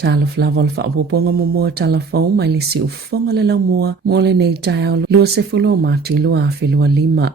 Tala flaval fa apoponga momoa talafou mai le si ufonga le laumua mo le nei tae lua se fulo mati lua afi lua lima.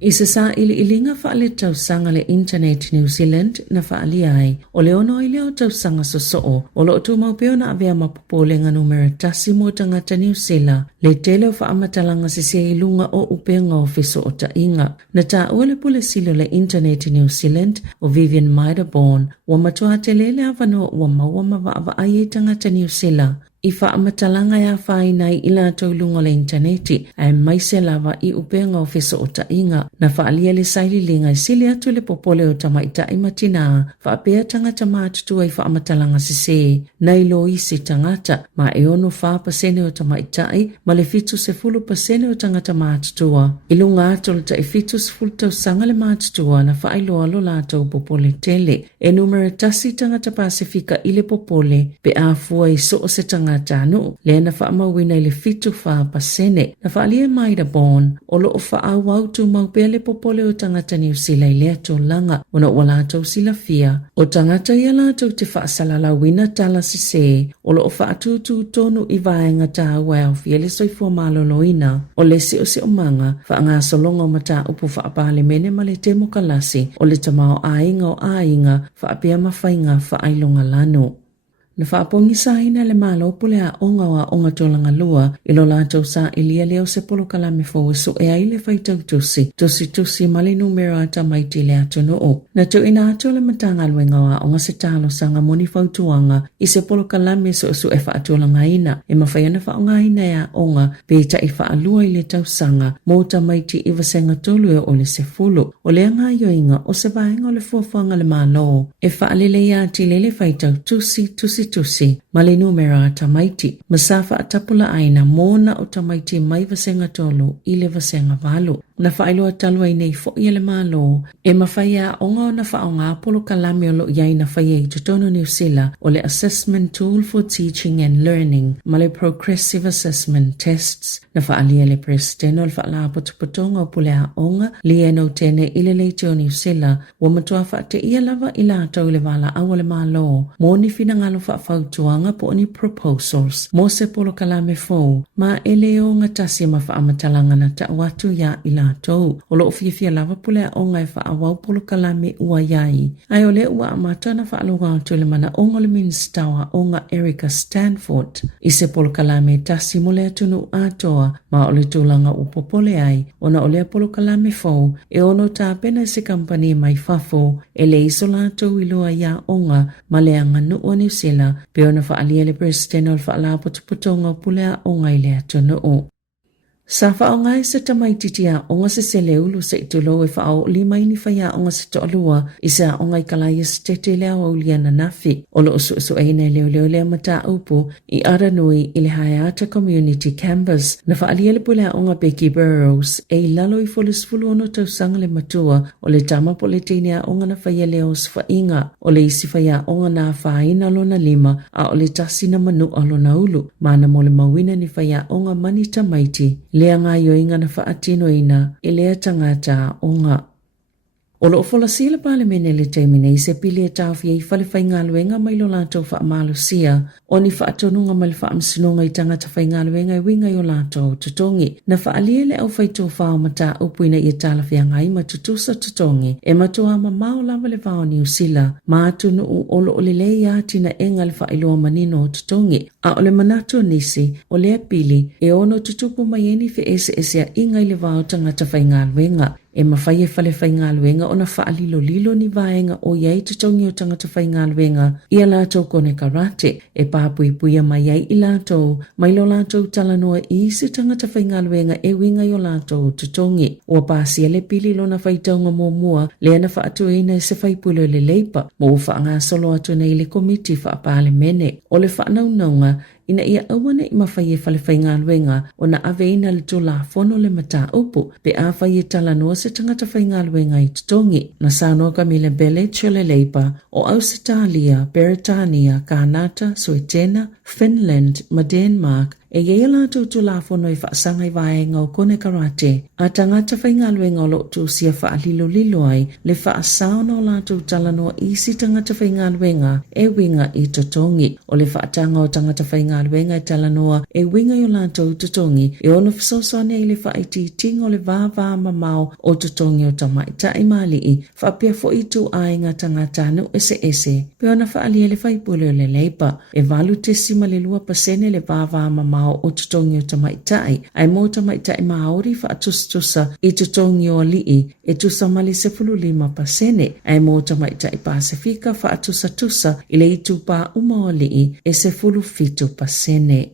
I se sa ilinga fa le tausanga le Internet New Zealand na fa ai o le ono i leo tausanga sosoo o lo tu maupeo na avea mapopole nga numera tasi mo tangata New Zealand le tele o fa amatalanga se ilunga o upenga o fiso o tainga. Na ta uele pule silo le Internet New Zealand o Vivian Maidaborn wa matua te lele avano wa mawama va ava aye tangata New Zealand. I wha amatalanga ya whainai ila tau lunga le interneti ai maise lava i upenga o fiso o tainga na whaalia le saili linga i sili atu le popole o tamaita i matina wha apea tangata mātutua i wha amatalanga sise na ilo isi tangata ma e ono 4% o tamaita i ma le fitu se 10% o tangata mātutua. Ilunga atu le ta i fitu se 10 tau sanga le mātutua na wha ilo alo la tau popole tele e numera tasi tangata Pasifika i le popole pe a fua i so o se tangata tanu le na fa mawina ile fitu fa pasene na fa alia Maidaborn o lo fa awau tu maupele popole o tangata New Zealand ile to langa ona wala to sila fia o tangata yala to te fa salala wina tala sise o lo fa tu tonu i vaenga ta wa fiele soi fo malo loina o le si o se o manga fa nga solonga mata upu fa apale mene male temo kalasi o le tamao ainga fa apia mafainga fa ailonga lano. Na whaapongi sahina le malo pule a onga wa onga tolanga lua ilo lātou sa ilia leo se polo kalame fo so e aile whaitau tusi mali numero ata maiti le atono o. Na tu ina ato le matanga luenga wa onga se talo sanga moni fautuanga i se polo kalame so e whaatolanga ina e mawhaiana whaonga ina ya onga pe ta i whaalua i le tau sanga mota maiti i wasenga tolu e o le se fulu o le anga yoinga o se vaenga o le fuafuanga le malo e whaalele ya ati lele whaitau tusi mali numera tamaiti masafa atapula aina mona o tamaiti mai vasenga tolu i le vasenga valu na whailua talua i nei fo i le malo e mawhaia onga o na whaonga polo kalame o lo iai na whaia i tutono New Zealand o le Assessment Tool for Teaching and Learning ma le Progressive Assessment Tests na whaalia le presideno le whaala potopotonga o pule a onga li eno tene i le leite o New Zealand wa matua whaate ia lava i la tau le wala awa le malo mo ni fina ngalo whaafautuanga po ni proposals mo se polo kalame fo ma ele o ngatasi ma whaamatalanga na ta watu ya ila tau o lo fia lava pule a onga e whaawau polo kalame ua yai ai o le ua amatana whaalonga o tule mana onga le minstawa onga Erica Stanford i se polo kalame tasi mo le atunu atoa ma o le tūlanga upopole ai ona o le polo kalame fo e ono ta pena se kampani mai fafo e le isola tau iloa ya onga ma le anganu o New Zealand pe ona whaalia le presideno le whaala potopotonga pule a onga i le atunu o. Sa whaonga e se tamaititia onga se sele ulu se itulo e whao lima ini whaia onga se toalua i se onga i kalai se tete leo au liana nafi o lo usu eina leo mata upu i Aranui i le Hayata Community Campus na whaalia le pule a onga Becky Burrows e i lalo i folisfulu ono tausanga le matua o le tama poletini a onga na whaia leo swainga o le isi whaia onga na whaina lona lima a o le tasi na manu alona ulu mana mo le mawina ni whaia onga mani tamaiti lea ngā yoinga na whaatino ina e lea tangata o ngā. O lo fola sila pale mene le teimine i se pili e tawhia i whalewhai ngā luenga mai lo lātou wha malusia o ni whaatonunga mai le wha amsinonga i tangata whai ngā luenga i winga i o lātou tutongi. Na whaalia le au whaito whao mata upuina i e talawhia ngai ma tutusa tutongi e matua ma mao lava le whao New Zealand ma atunu u olo o le lei atina e ngā le whailoa manino o tutongi a o le manato nisi o lea pili e ono tutupu mai eni fi ese a inga i le whao tangata whai ngā luenga. E mawhai e whale whai ngā luenga o na whaalilo ni vaenga o iei tutongi o tangata whai ngā luenga i a lātou kone karate e pāpui puia mai iei i lātou mai lo lātou talanoa i se tangata whai ngā luenga e winga i o lātou tutongi o pāsia le pili lo na whaitaunga mua le na whaatu ina e se whaipulo le leipa mo wha ngā solo atu nei le komiti whaapale mene o le whaanaunaunga ina ia awana i mawhai e whalewhai ngā luenga o na aveina le tula fono le mata upu pe a whai e talanoa se tangata whai ngā luenga i tutongi na sānoa Camilla Bellech o le leipa o Ausitalia, Beretania, Kanata, Suetena, Finland, ma Denmark e yeila tu la fono I whaasanga I vaenga o kone karate, a tangata whainga luenga o lo tu sia whaalilo ai, le whaasaona o la tu talanoa isi tangata whainga luenga e winga I totongi, o le whaatanga o tangata whainga luenga I talanoa e winga I o la tu totongi, e ono whasosoane I le whaiti ting o le vava mamao o totongi o tamaita I mali I, whapea fo I tu ainga tangata nu ese, pe ona whaalia le whaipule o le leipa, e valu te sima le lua pasene le vava mamao o totongi o tamaitai, ai mo tamaitai maori whaatustusa I totongi o lii, e tusa mali se fululima pasene, ai mo tamaitai Pasifika whaatusa I le itupa uma o lii, e se fulu fitu pasene.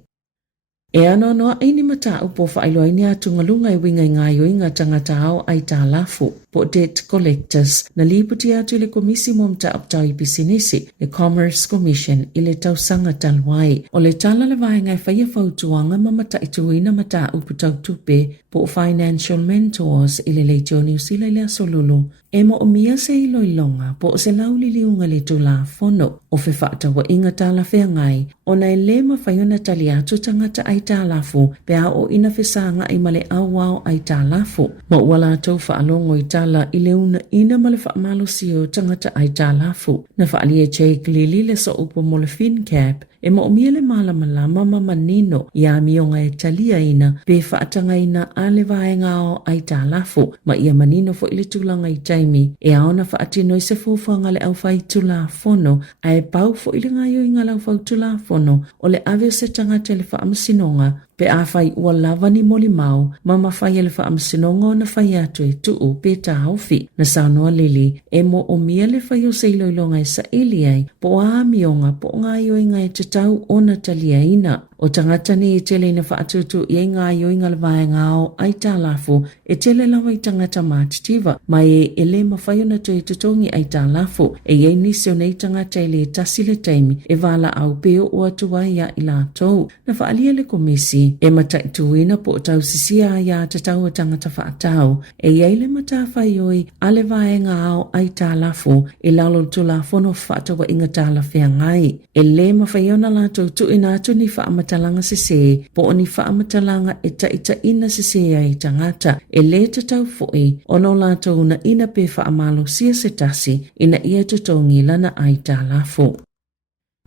E ano noa ini mata upo whaeloa ini atungalunga I winga I ngā yoinga tangata ao ai tā lafu. Po debt collectors na liputi atu le komisi mo mta uptau I pisinisi, le Commerce Commission I le tausanga talwai. O le tala le vaenga I whaia whautuanga mamata I tuina mata upu tau tupe po financial mentors I le leitio New Zealand le asolulu. E mo o mia se I loilonga po o se lauli liunga le tu la fono o fe whaata wa inga tala whea ngai o na le ma whaiona tali atu tangata ai tā lafu pe a o ina whesanga I male awao ai tā lafu. Mo wala tau whaalongo I tala I le una ina male whaamalo sio tangata ai tā lafu. Na whaali e chei klili le so upo mo le fin cap e mo o mia le malama manino ia mionga e talia ina pe whaatanga ina a le vaenga o ai tā lafu ma ia manino fo ili tulanga I taimi e aona whaatino I se fufuanga le au whai tula fono ai pau fo ili ngayo inga lau whau tula fono o le aveo se tangata le whaamasinonga pe a whai ua lava ni moli mau ma mawhai le whaamasinonga o na whai atu e tuu pe tā haufi na saunoa lili e mo o mia le whai o se iloilonga e sa ili ai po a mionga po ngayo inga e te tau o na talia ina. O tangata ni e tele ina whaatutu I ngā yoinga le vaenga o ai tā lafu e tele lawa I tangata mātitiva mai e le mawhaiona tu e tutongi ai tā lafu e iei nisi o nei tangata I le tasi le taimi e wala au peo o atuai ia I la tau. Na whaalia le komisi e mataituina po tau sisia ia te tau o tangata whaatau e iei le matawhai oi a le vaenga o ai tā lafu e lalo tu la fono whaatawa inga tā la whea ngai e le mawhaiona la tau tu ina atu ni whaamatalanga sese po ni whaamatalanga e taita ina sese ai tangata e le te tau foi ono la tau na ina pe whaamalo sia se tasi ina ia tutongi lana ai tā lafu.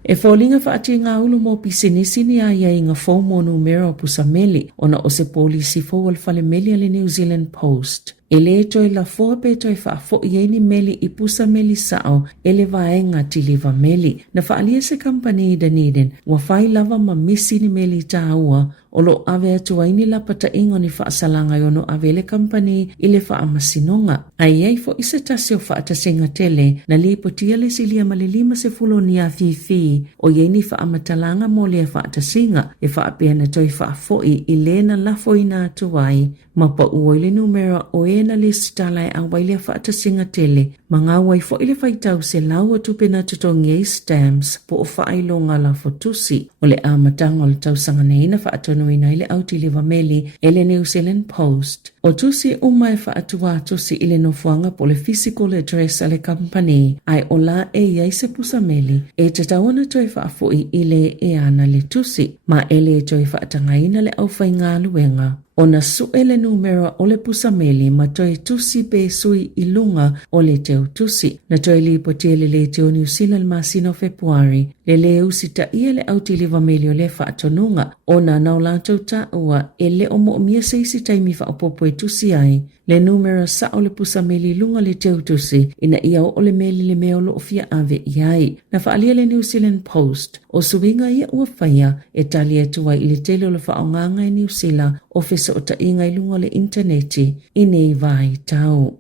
E fōlinga whaati ngā ulu mō pisinisi ni a ia inga fō mō numero pusameli ona o se polisi fō wal whale meli ale New Zealand Post. E le toi la fōa pe toi whaafo ieni meli I pusameli sao e le vaenga tiliva meli. Na whaalia se company I Dunedin wa whai lava ma misi ni meli tā ua o lo ave atua ini la pata ingo ni whaasalanga yono ave le company I le whaamasinonga. Ai ei fo isa tasi o whaatasinga tele na li potia le silia malilima se fulo ni a fifi o ieni whaamatalanga mo le whaatasinga e whaapea na toi whaafoi I le na lafo ina atuai ma pa uoile numero o ena le sitalai a waile whaatasinga tele ma ngā wai fo ile whaitau se lau atu pena tutongi e stamps po o whaailonga la fotusi o le amatanga o le tausanga neina whaatonu ina ile auti le wameli ele New Zealand Post. O tusi umai whaatua tusi ile nofuanga po le physical address ale company ai o la e iai se pusameli e te tauna toi whaafoi ile e ana le tusi ma ele toi whaatangaina le au whainga luenga. Ona suele numero o le pusameli ma toi tusi pe sui ilunga o le teo tusi. Na toi li potele le teo New Zealand masino Februari. Le usita ia le auti li vameli o le whaatonunga. Ona naulatou ta ua e le o mo mia seisi taimi whaapopo e tusi ai. Le numero sa o le pusameli lunga le teo tusi ina ia o le meli le meo lo ofia ave iai. Na whaalia le New Zealand Post o suinga ia ua whaia e talia tua I le tele o le whaonganga I New Zealand ofisa o ta inga I lunga le interneti I nei vai tau.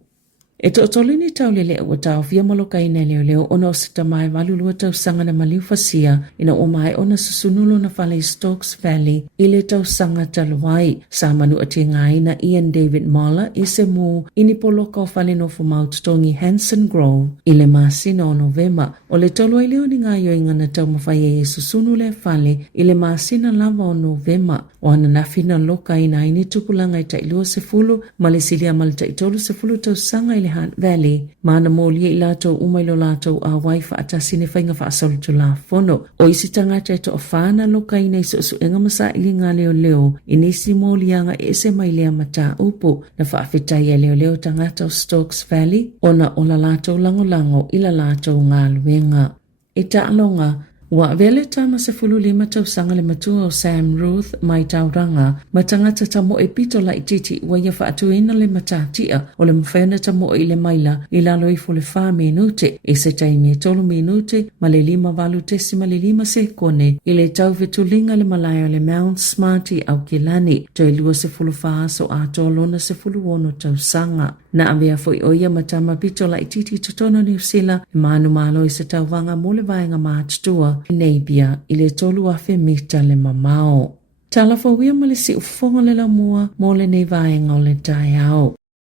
E to tolini tau lele ua tau fia maloka ina leo ona o sita mai walulua tau sanga na maliu fasia ina o mai ona susunulo na whale Stokes Valley ile tau sanga taluai sa manu ati ngaina Ian David Moller ise mu ini poloka o whale no fumaut tongi Hanson Grove ile masina o Novema o le tolu ai leo ni ngayo inga na tau mawhaie e susunu le whale ile masina lava o Novema o ana nafina loka ina ini tupulanga I tailua se fulu malesilia mal taitolu se fulu tau sanga ile le Hunt Valley, mana molia I lato umailo lato a waifa atasine whainga whaasolu tu la fono. O isi tangata e to o whana loka ina iso su enga masa ili ngā leo leo, inisi molianga e se mai lea mata upo, na whaafetai e leo leo tangata o Stokes Valley, ona ola lato lango lango ila lato ngā luenga. E alonga, wa vele tama se fulu lima tausanga le matua o Sam Ruth mai tauranga, matangata tamo e pito la ititi wa ia whaatuina le matatia o le mwhena tamo I le maila I lalo I fule 4 minute, e se taimi e 3 minute, ma le 5 valu tesi ma le 5 sekone, I le tau vetulinga le malaya le Mount Smarty au Kilani, to e lua se fulu so a tolona se fulu ono tausanga. Na avea foi oia matama pito la ititi tutono New Zealand, manu malo I se tauvanga mole vaenga maatua, Neibia I le tolu afe mita le mamao. Tala fawia ma le si ufonga le la mua, mo le nei vaenga o le tai au.